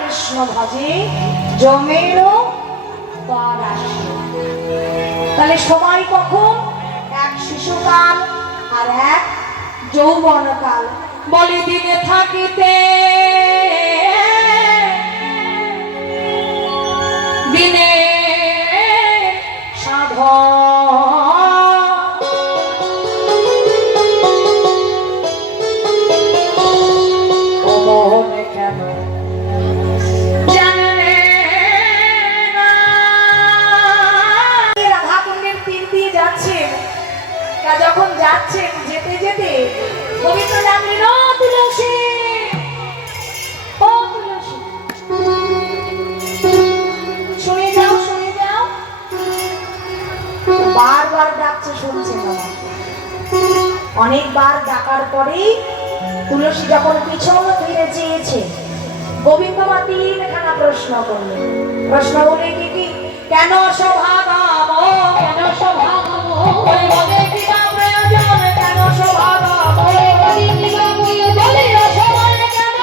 কৃষ্ণ ভজে জমেরও পর আসে। তাহলে সময় কখন? এক শিশুকাল আর এক যৌবনকাল। বলে দিনে থাকিতে দিনে সাধন যখন যাচ্ছেন যেতে যেতে গোবিন্দ জানলেন ও তুলসী, ও তুলসী শুনে যাও শুনে যাও। বারবার ডাকছে, শুনছে না। অনেকবার ডাকার পরেই তুলসী যখন পিছন ফিরে চেয়েছে গোবিন্দ মা তিনখানা প্রশ্ন করলেন। প্রশ্ন বলে কি কি? কেন সভাগম, কেন সভাগম, বলে কি বা প্রয়োজন, কেন সভাগম, বলে কি বা প্রয়োজন, সময় কেন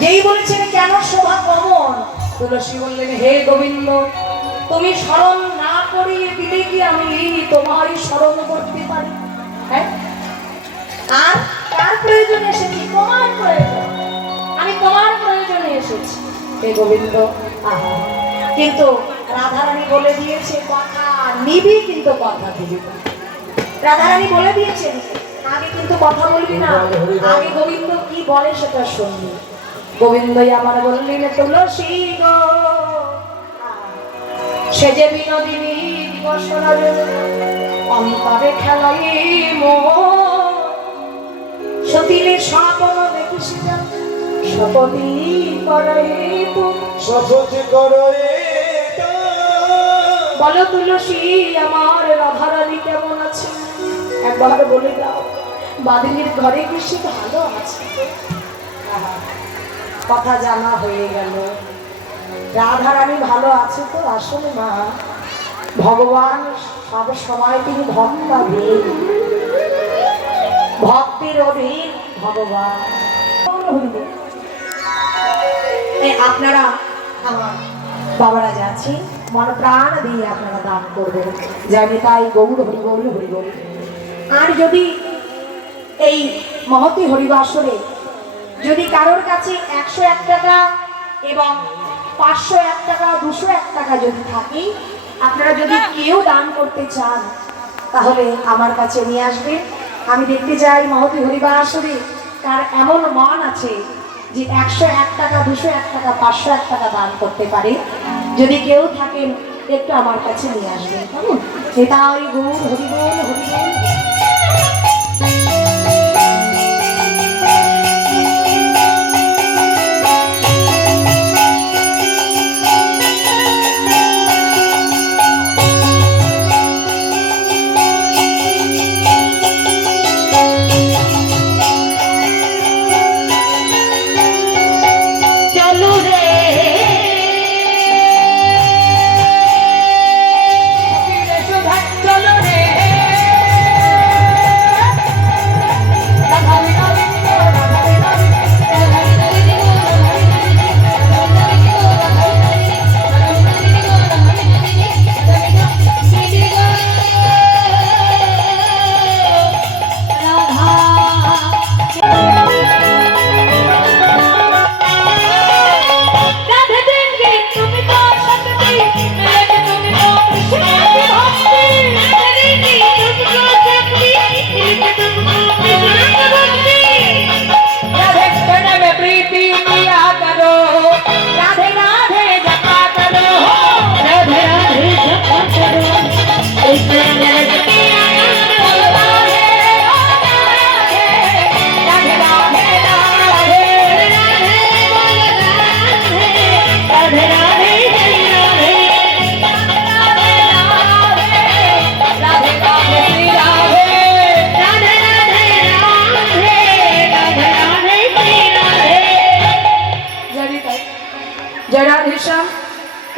যেই বলেছেন কেন সভাগমন, তুলসী বললেন হে গোবিন্দ, তুমি স্মরণ না করিয়ে দিলে কি আমি তোমারই স্মরণ করতে পারি? হ্যাঁ, আর কার প্রয়োজনে এসেছি? তোমার প্রয়োজন। আমি তোমার প্রয়োজনে এসেছি। হে গোবিন্দ আহা। কিন্তু রাধারানী বলে দিয়েছে কথা নিবি, কিন্তু কথা দিবি না। রাধারানী বলে দিয়েছেন আগে কিন্তু কথা বলবি না, আগে গোবিন্দ কি বলে সেটা শুনবি। গোবিন্দই আবার বললেন তুলসী গো সে যে বিনোদিনী দিবস অন্তরে খেলাই সতীলে স্বপন দেখিস শপথি করাই শপথি করাই। বলো তুলসী আমার রাধারানী কেমন আছে, একবার বলে দাও। বাদিনীর ঘরে কি সে ভালো আছে? কথা জানা হয়ে গেল, রাধারানী ভালো আছে তো। আসলে মা ভগবান সব সময় তিনি ভক্তাধীন, ভক্তির অধীন ভগবান। আপনারা আমার বাবারা যাচ্ছি মন প্রাণ দিয়ে আপনারা দান করবেন, জানি তাই গৌর হরি গৌর হরি গৌর। আর যদি এই মহতি হরিবাসরে যদি কারোর কাছে 101 টাকা এবং 501 টাকা 201 টাকা যদি থাকে, আপনারা যদি কেউ দান করতে চান তাহলে আমার কাছে নিয়ে আসবেন। আমি দেখতে চাই মহতি হরিবাসরে কার এমন মন আছে যে 101 টাকা 201 টাকা 501 টাকা দান করতে পারে। যদি কেউ থাকেন একটু আমার কাছে নিয়ে আসবেন, কেমন? এটাই গৌর হরি বল হরি বল।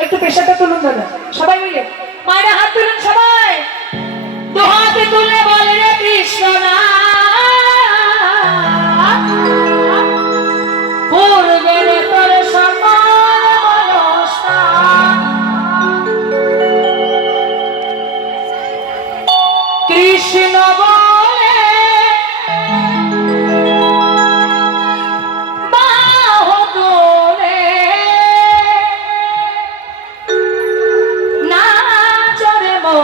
একটু পেশাটা তুলুন দাদা, সবাই মিলে মায়ের হাত তুলুন, সবাই দু হাতে তুলে বলে রে কৃষ্ণ না পূর্বের তোর সমান কৃষ্ণ বলে বাহু তোলে না চরে মো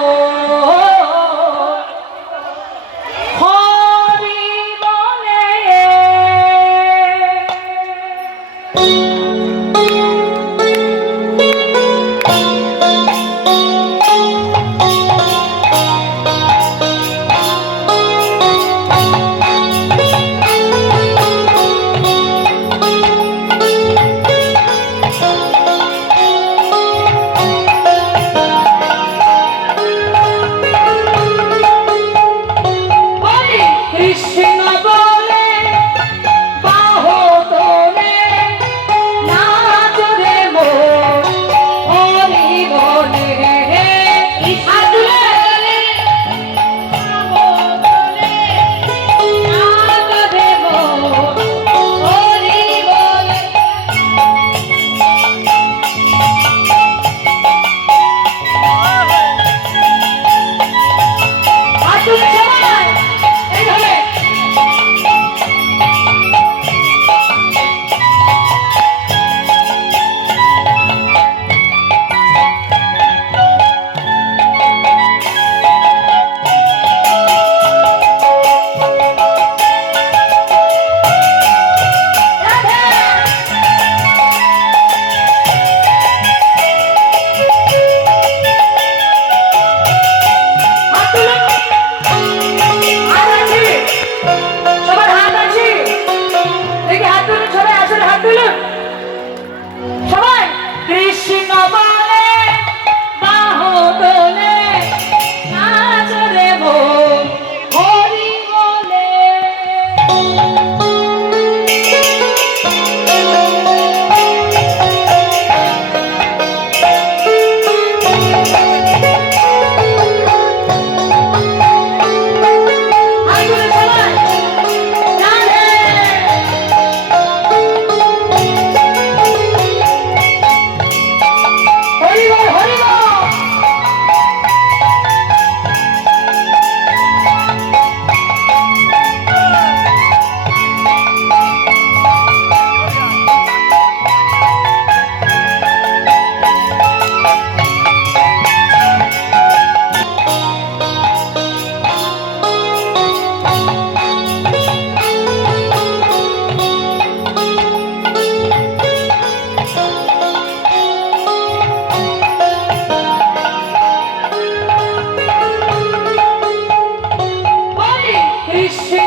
বিশ্বে